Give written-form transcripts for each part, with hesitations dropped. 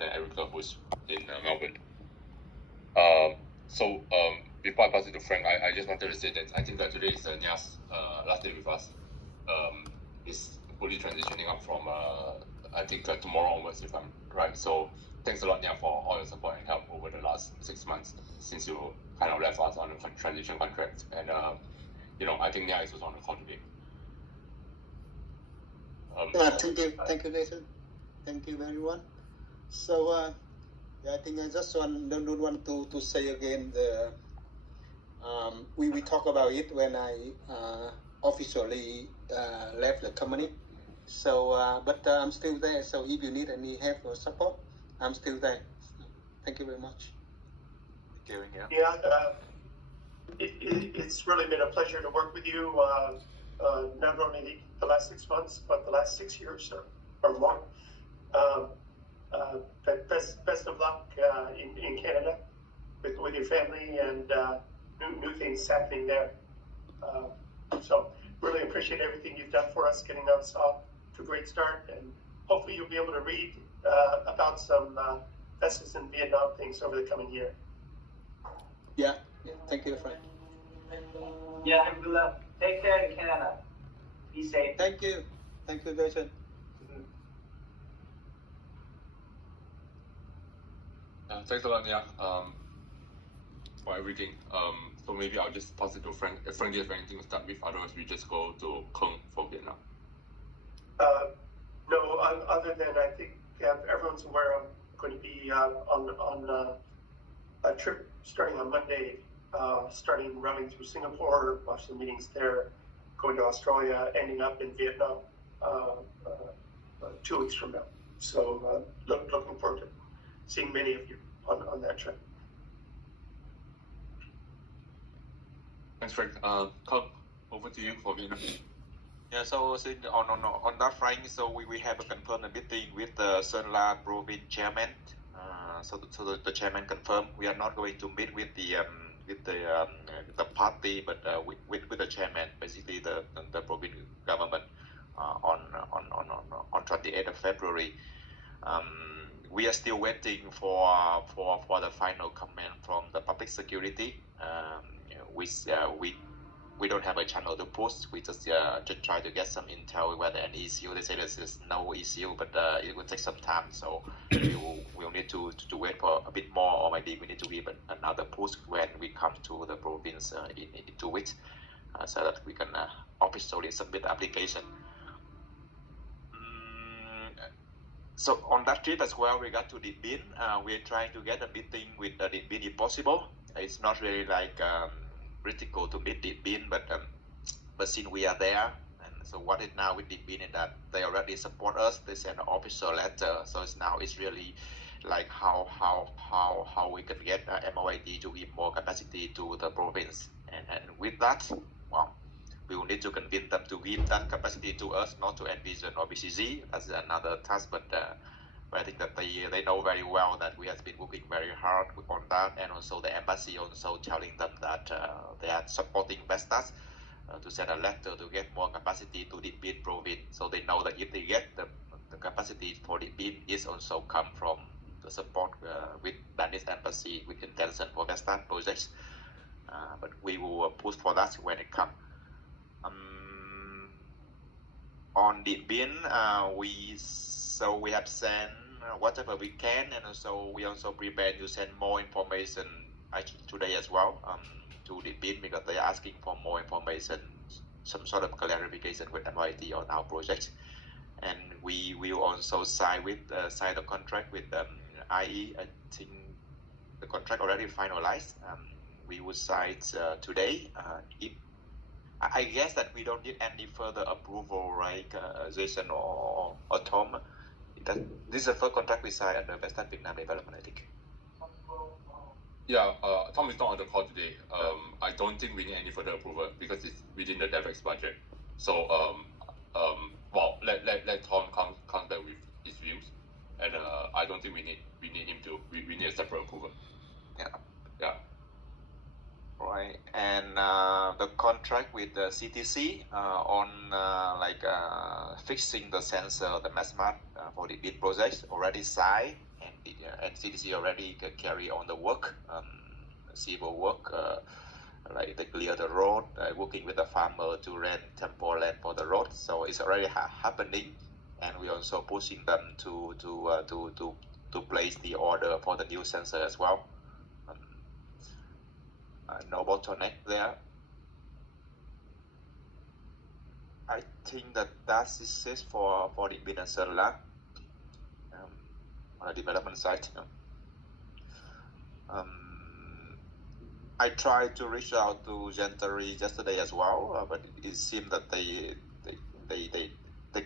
then Erica, who's in Melbourne. So before I pass it to Frank, I just wanted to say that I think that today is Nia's last day with us. He's fully transitioning up from I think tomorrow onwards, if I'm right. So thanks a lot, Nia, for all your support and help over the last 6 months since you kind of left us on the transition contract. And I think Nia is also on the call today. Thank you, Nathan. Thank you, everyone. So I think I just don't want to say again we talk about it when I officially left the company. So but I'm still there. So if you need any help or support, I'm still there. Thank you very much. Thank you. Yeah, it's really been a pleasure to work with you. Not only the last 6 months, but the last 6 years or more. Best of luck in Canada with your family and new things happening there. So really appreciate everything you've done for us, getting us off to a great start, and hopefully you'll be able to read about some Vestas and Vietnam things over the coming year. Yeah. Thank you, Frank. Yeah, good luck. Take care in Canada. Be safe. Thank you, Jason. Thanks a lot, Nia, for everything. So maybe I'll just pass it to Frank. If Frank has anything to start with, otherwise we just go to Kung for Vietnam. No, other than I think everyone's aware I'm going to be on a trip starting on Monday, starting running through Singapore, watch some meetings there, going to Australia, ending up in Vietnam 2 weeks from now. So looking forward to seeing many of you on that trip. Thanks, Frank. Kung, over to you for Vietnam. Yeah, so on that front, so we have a confirmed meeting with the Sơn La province chairman. So the chairman confirmed we are not going to meet with the party, but with the chairman, basically the province government on 28th of February. We are still waiting for the final comment from the public security. We don't have a channel to post. We just try to get some intel whether any issue. They say there's no issue, but it will take some time. So we'll need to wait for a bit more, or maybe we need to give another post when we come to the province in 2 weeks, so that we can officially submit the application. So on that trip as well, we got to Điện Biên. We're trying to get a meeting with Điện Biên if possible. It's not really like critical to meet Điện Biên, but since we are there, and so what it now with Điện Biên is that they already support us. They send an official letter, so it's really like how we can get MOID to give more capacity to the province, and with that, well, we will need to convince them to give that capacity to us, not to Envision or BCG. That's another task, but I think that they know very well that we have been working very hard on that, and also the embassy also telling them that they are supporting Vestas to send a letter to get more capacity to Điện Biên province. So they know that if they get the capacity for Điện Biên, is also come from the support with Danish embassy with intention for Vestas projects. But we will push for that when it comes. On Điện Biên, we have sent whatever we can, and also we also prepare to send more information actually today as well to Điện Biên, because they are asking for more information, some sort of clarification with MOIT on our project. And we will also sign the contract with IE. I think the contract already finalized. We will sign today. I guess that we don't need any further approval, right, Jason or Tom? This is the first contract we signed under Vestas Vietnam Development, I think. Yeah, Tom is not on the call today. I don't think we need any further approval because it's within the DevEx budget. So, well, let Tom come back with his views, and I don't think we need him to. We need a separate approval. Yeah. Right, and the contract with the CTC on fixing the sensor, the MASMAT for the bid project already signed, and and CTC already carry on the work, civil work, like they clear the road, working with the farmer to rent temporary land for the road. So it's already happening, and we also pushing them to place the order for the new sensor as well. No bottleneck there. I think that is it for the Bin and Serla on the development side. I tried to reach out to Gentry yesterday as well, but it seemed that they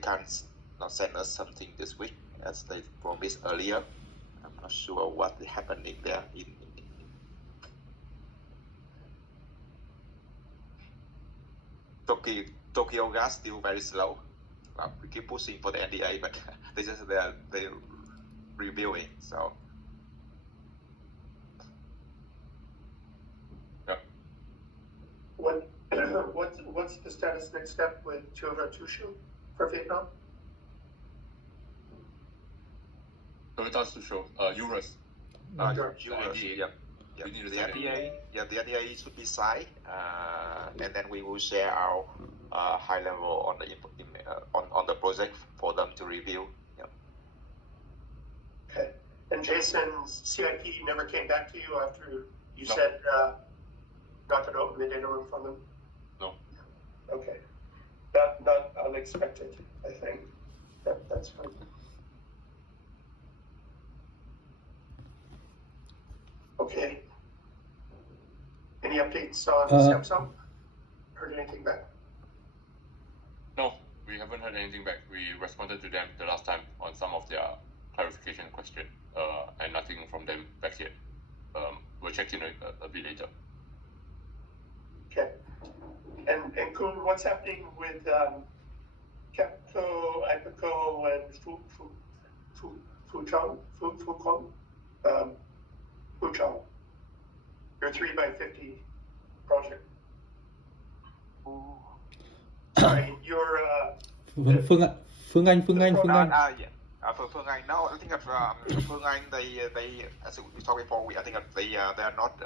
can't not send us something this week as they promised earlier. I'm not sure what is happening there. Tokyo Gas still very slow. We keep pushing for the NDA, but they're reviewing. So. Yep. What's the status next step with Toyota Tsusho for Vietnam? Toyota Tsusho, Urus. Urus, NDA. yeah. We need to The sign NDA, the NDA should be signed, and then we will share our high level on the project for them to review. Yeah. Okay. And Jason's CIP never came back to you after you No. said not going to open the data room for them? No. Okay. Not unexpected, I think. That's fine. Okay. Any updates on Samsung? Heard anything back? No, we haven't heard anything back. We responded to them the last time on some of their clarification question, and nothing from them back yet. We'll check in a bit later. Okay. And Kun, what's happening with Capco, Ipeco, and Fuchong? Fuchong. Your 3x50 project. Sorry, your Phương Anh. Phương Anh, no, I think that Phương Anh, they as we talked before, I think that they are not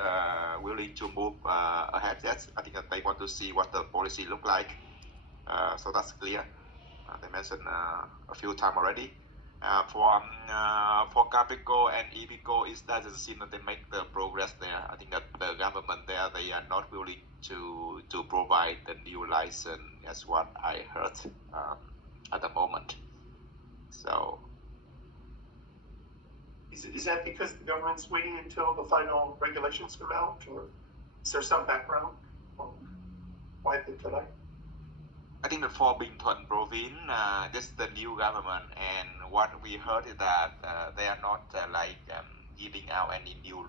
willing to move ahead yet. I think that they want to see what the policy look like. So that's clear. They mentioned a few times already. For Caprico and Epico, it doesn't seem that they make the progress there. I think that the government there, they are not willing to provide the new license, as what I heard at the moment. So. Is that because the government's waiting until the final regulations come out, or is there some background on why the delay? I think that for Binh province, this is the new government, and what we heard is that they are not giving out any new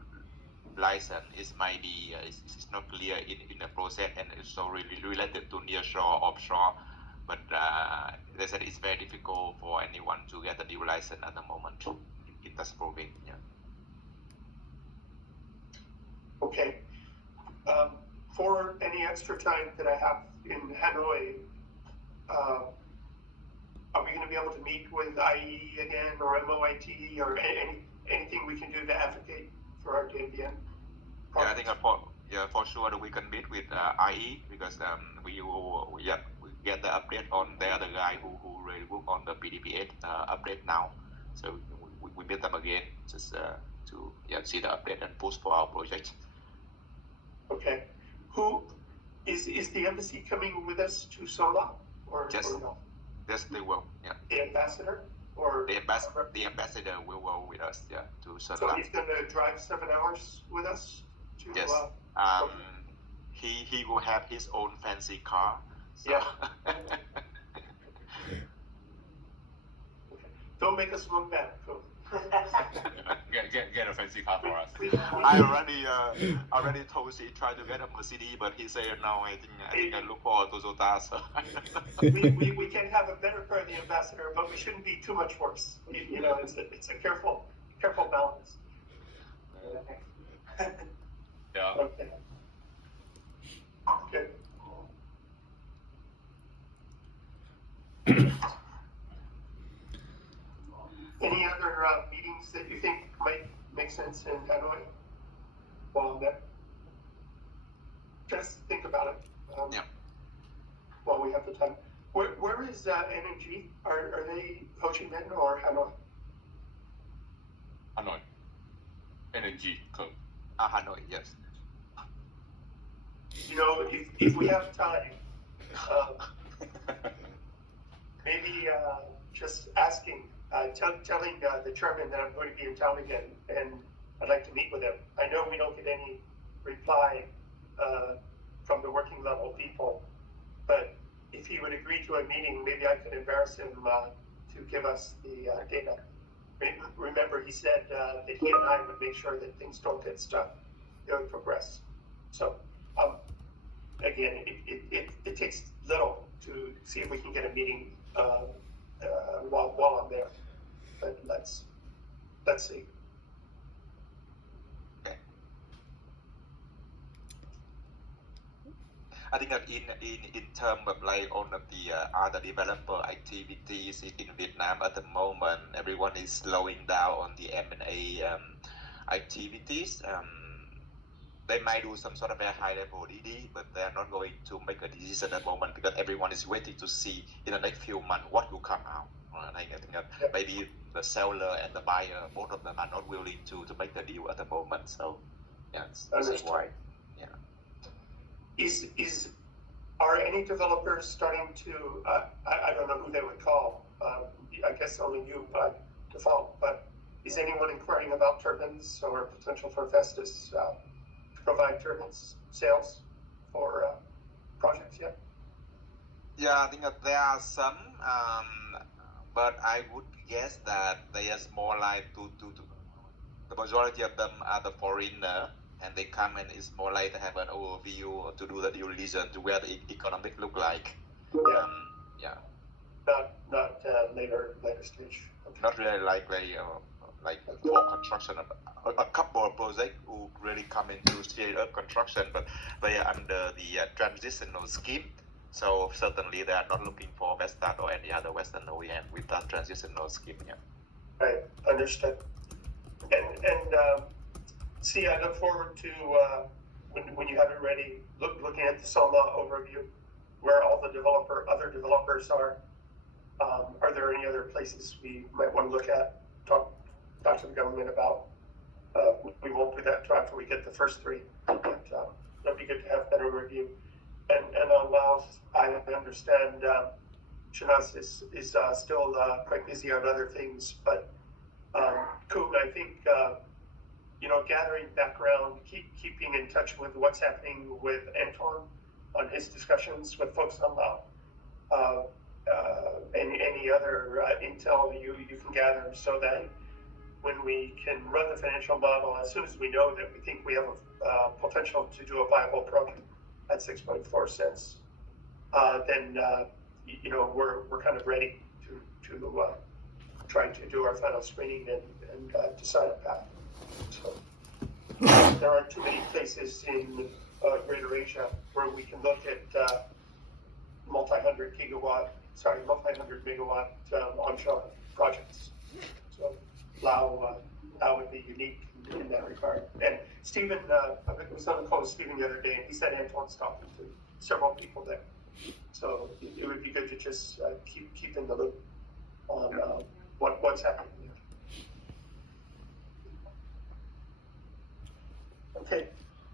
license. It might be it's not clear in the process, and it's so really related to nearshore, offshore. But they said it's very difficult for anyone to get a new license at the moment in this province. Yeah. Okay. For any extra time that I have in Hanoi, are we going to be able to meet with IE again, or MOIT, or anything we can do to advocate for our DMBN? Yeah, I think for sure that we can meet with IE, because we get the update on the other guy who really work on the PDP-8 update now. So we meet them again just to see the update and push for our project. Okay. Who is the embassy coming with us to Sola, or no? Yes, they will. Yeah. The ambassador, or the ambassador will go with us. Yeah, to Sola. So he's going to drive 7 hours with us to. Yes. He will have his own fancy car. So. Yeah. Don't make us look bad, Cool. Get a fancy car for us. I already told he tried to get a Mercedes, but he said no. I think I look for a Toyota. So. we can have a better car than the ambassador, but we shouldn't be too much worse. You know, it's a careful balance. Yeah. Okay. Good. Any other meetings that you think make sense in Hanoi while I'm there. Just think about it. Yeah. While we have the time. Where is NNG? Are they Ho Chi Minh or Hanoi? Hanoi. Energy. Hanoi, yes. You know, if we have time, maybe just asking, telling the chairman that I'm going to be in town again, and I'd like to meet with him. I know we don't get any reply from the working level people, but if he would agree to a meeting, maybe I could embarrass him to give us the data. Remember, he said that he and I would make sure that things don't get stuck, they would progress. So, again, it takes little to see if we can get a meeting while I'm there. But let's see. Okay. I think that in terms of like all of the other developer activities in Vietnam at the moment, everyone is slowing down on the M&A activities. They might do some sort of a high level DD, but they are not going to make a decision at the moment because everyone is waiting to see in the next few months what will come out. I think that maybe the seller and the buyer, both of them are not willing to make a deal at the moment. So, yeah, that's why. Yeah. Are any developers starting to? I don't know who they would call. I guess only you by default. But is anyone inquiring about turbines or potential for Vestas to provide turbines sales for projects yet? Yeah, I think that there are some, but I would guess that they are more like to the majority of them are the foreigner, and they come and it's more like to have an overview or to do the due diligence to where the economic look like. Yeah. Yeah. Not later stage. Okay. Not really like for construction. A couple of projects who really come into serious construction, but they are under the transitional scheme. So certainly they are not looking for Vestas or any other Western OEM with that transitional scheme. Yeah. Right, understood. And see, I look forward to when you have it ready. Looking at the SOMA overview, where all the other developers are. Are there any other places we might want to look at? Talk to the government about. We won't do that until after we get the first three. But it'll be good to have that overview. And on Laos, I understand Shanaz is still quite busy on other things, but Kuhn, I think gathering background, keeping in touch with what's happening with Anton on his discussions with folks on Laos, any other intel you can gather, so that when we can run the financial model, as soon as we know that we think we have a potential to do a viable project at 6.4 cents, then we're kind of ready to try to do our final screening and decide a path. So there aren't too many places in Greater Asia where we can look at multi-hundred megawatt onshore projects. So Lao would be unique in that regard. And Stephen, I was on the call with Stephen the other day, and he said Anton's talking to several people there. So it would be good to just keep in the loop on what's happening there. Okay.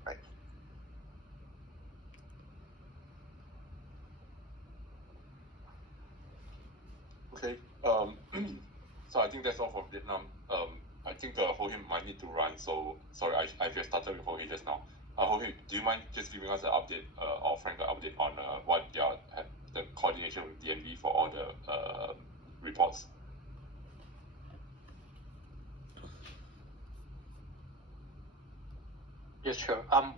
Right. Okay. So I think that's all for Vietnam. I think Ho Him might need to run, so sorry, I just started with Ho Him just now. Ho Him, do you mind just giving us an update, or Frank an update on what the coordination with DNV for all the reports? Yes, sure. I'm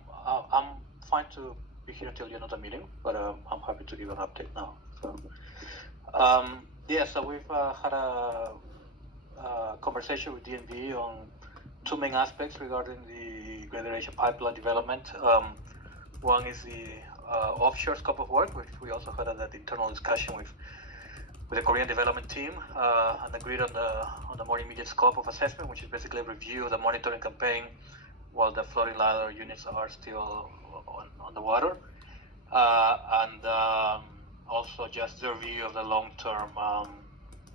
fine to be here till the end of the meeting, but I'm happy to give an update now. So, so we've had a conversation with DNV on two main aspects regarding the Greater Asia Pipeline development. One is the offshore scope of work, which we also had that internal discussion with with the Korean development team and agreed on the more immediate scope of assessment, which is basically a review of the monitoring campaign while the floating LiDAR units are still on the water, and also just the review of the long-term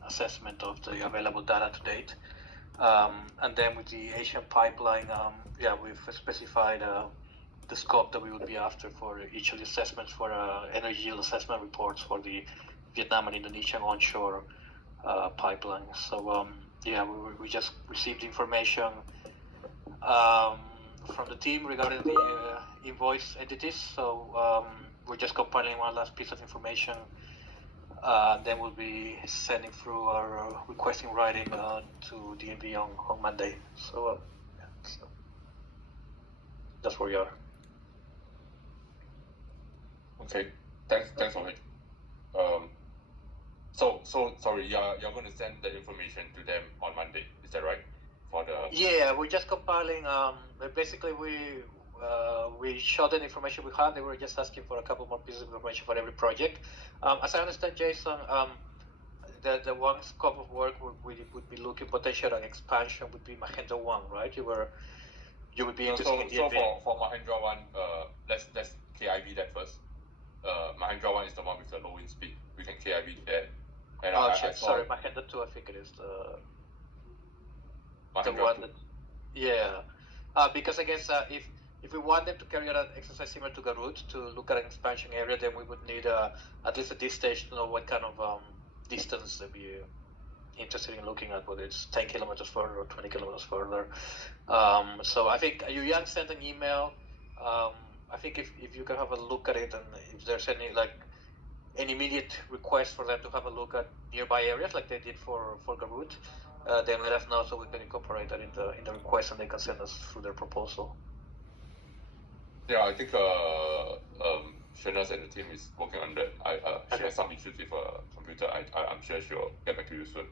assessment of the available data to date. And then with the Asian pipeline, we've specified the scope that we would be after for each of the assessments for energy yield assessment reports for the Vietnam and Indonesian onshore pipeline. So we just received information from the team regarding the invoice entities. So we're just compiling one last piece of information. Then we'll be sending through our request in writing to DNV on Monday. So that's where we are. Okay, thanks for it. So sorry, you're going to send the information to them on Monday. Is that right? For the We're just compiling. Basically, we showed the information we had. They were just asking for a couple more pieces of information for every project. As I understand, Jason, the one scope of work would be looking potential and expansion would be Mahendra 1, right? You would be interested in so for Mahendra 1, let's KIV that first. Mahendra 1 is the one with the low wind speed. We can KIV that. And sorry, Mahendra 2, I think it is the Mahendra one 2. that, because I guess if we want them to carry out an exercise similar to Garut to look at an expansion area, then we would need at least at this stage to know what kind of distance they'd be interested in looking at, whether it's 10 kilometers further or 20 kilometers further. So I think Yu Yang sent an email. I think if you can have a look at it, and if there's any immediate request for them to have a look at nearby areas like they did for Garut, then let us know so we can incorporate that in the request and they can send us through their proposal. Yeah, I think Shenas and the team is working on that. She has some issues with her computer. I'm sure she'll get back to you soon.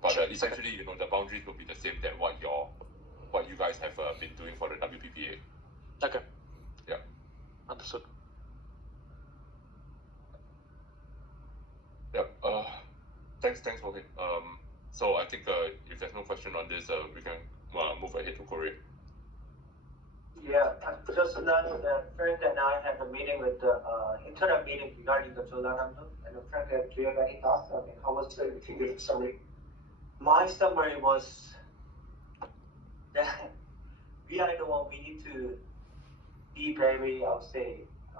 But essentially, the boundaries will be the same that what you guys have been doing for the WPPA. Okay. Yeah. Understood. Yeah. Thanks for it. So I think if there's no question on this, we can move ahead to Korea. Yeah, just now Frank and I had a meeting with the internal meeting regarding the Jeollanam-do. And Frank, do you have any thoughts? I mean, how was the meeting summary? My summary was that we are the one we need to be very, I would say,